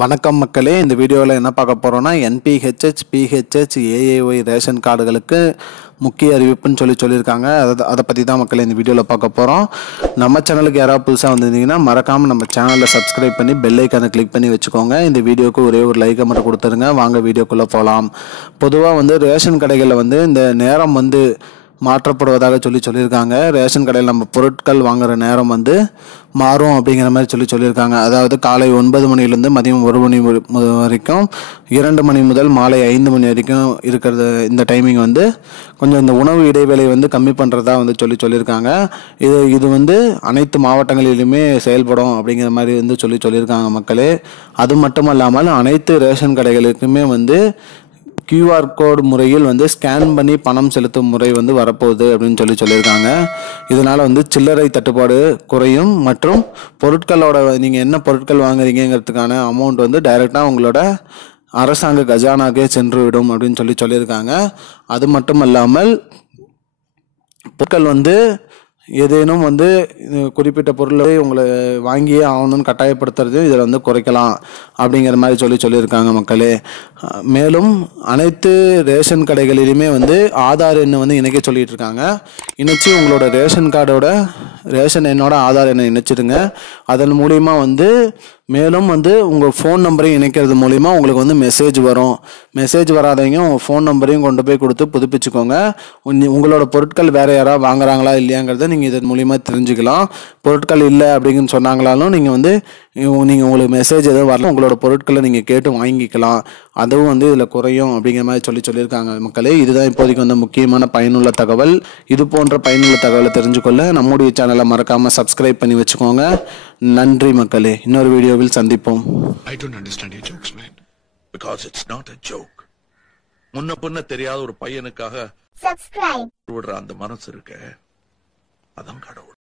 வணக்கம் மக்களே, இந்த வீடியோவில் என்ன பார்க்க போகிறோன்னா NPHH, PHH, AAY ரேஷன் கார்டுகளுக்கு முக்கிய அறிவிப்புன்னு சொல்லியிருக்காங்க. அதை பற்றி தான் மக்களே இந்த வீடியோவில் பார்க்க போகிறோம். நம்ம சேனலுக்கு யாராவது புதுசாக வந்திருந்தீங்கன்னா மறக்காமல் நம்ம சேனலில் சப்ஸ்கிரைப் பண்ணி பெல் ஐக்கானை கிளிக் பண்ணி வச்சுக்கோங்க. இந்த வீடியோவுக்கு ஒரே ஒரு லைக்கை மட்டும் கொடுத்துருங்க. வாங்க வீடியோக்குள்ளே போகலாம். பொதுவாக ரேஷன் கடைகளில் இந்த நேரம் மாற்றப்படுவதாக சொல்லியிருக்காங்க. ரேஷன் கடையில் நம்ம பொருட்கள் வாங்குகிற நேரம் மாறும் அப்படிங்கிற மாதிரி சொல்லியிருக்காங்க. அதாவது காலை 9 மணிலேருந்து மதியம் 1 மணி வரைக்கும், 2 மணி முதல் மாலை 5 மணி வரைக்கும் இருக்கிறது. இந்த டைமிங் கொஞ்சம் இந்த உணவு இடைவேளை கம்மி பண்ணுறதா சொல்லியிருக்காங்க. இது அனைத்து மாவட்டங்களிலுமே செயல்படும் அப்படிங்கிற மாதிரி சொல்லியிருக்காங்க மக்களே. அது மட்டும் இல்லாமல் அனைத்து ரேஷன் கடைகளுக்குமே QR கோட் முறையில் ஸ்கேன் பண்ணி பணம் செலுத்தும் முறை வரப்போகுது அப்படின்னு சொல்லியிருக்காங்க. இதனால் சில்லறை தட்டுப்பாடு குறையும் மற்றும் பொருட்களோட நீங்கள் என்ன பொருட்கள் வாங்குறீங்கிறதுக்கான அமௌண்ட் டைரெக்டாக உங்களோட அரசாங்க கஜானாக்கே சென்று விடும் அப்படின்னு சொல்லியிருக்காங்க. அது மட்டும் இல்லாமல் பொருட்கள் ஏதேனும் குறிப்பிட்ட பொருளை உங்களை வாங்கியே ஆகணும்னு கட்டாயப்படுத்துறது இதில் குறைக்கலாம் அப்படிங்கிற மாதிரி சொல்லியிருக்காங்க மக்களே. மேலும் அனைத்து ரேஷன் கடைகளிலுமே ஆதார் எண்ணை இணைக்க சொல்லிட்டு இருக்காங்க. இணைச்சி உங்களோட ரேஷன் கார்டோட ரேஷன் எண்ணோட ஆதார் எண்ணை இணைச்சிடுங்க. அதன் மூலிமா மேலும் உங்கள் ஃபோன் நம்பரையும் இணைக்கிறது மூலிமா உங்களுக்கு மெசேஜ் வரும். மெசேஜ் வராதவங்க உங்கள் ஃபோன் நம்பரையும் கொண்டு போய் கொடுத்து புதுப்பிச்சுக்கோங்க. உங்களோட பொருட்கள் வேறு யாராவது வாங்குறாங்களா இல்லையாங்கிறத நீங்கள் இதன் மூலிமா தெரிஞ்சுக்கலாம். பொருட்கள் இல்லை அப்படின்னு சொன்னாங்களாலும் நீங்கள் உங்களுக்கு மெசேஜ் எதுவும் வரல, உங்களோட பொருட்களை நீங்கள் கேட்டு வாங்கிக்கலாம். அதுவும் இதில் குறையும் அப்படிங்கிற மாதிரி சொல்லியிருக்காங்க மக்களே. இதுதான் இப்போதைக்கு முக்கியமான பயனுள்ள தகவல். இது போன்ற பயனுள்ள தகவலை தெரிஞ்சுக்கொள்ள நம்முடைய சேனலை மறக்காமல் சப்ஸ்கிரைப் பண்ணி வச்சுக்கோங்க. நன்றி மக்களே. இன்னொரு வீடியோவில் சந்திப்போம். I don't understand your jokes, man. Because it's not a joke. முன்ன பின்ன தெரியாத ஒரு பையனுக்காக விடுற அந்த மனசு இருக்க, அதான் கடவுள்.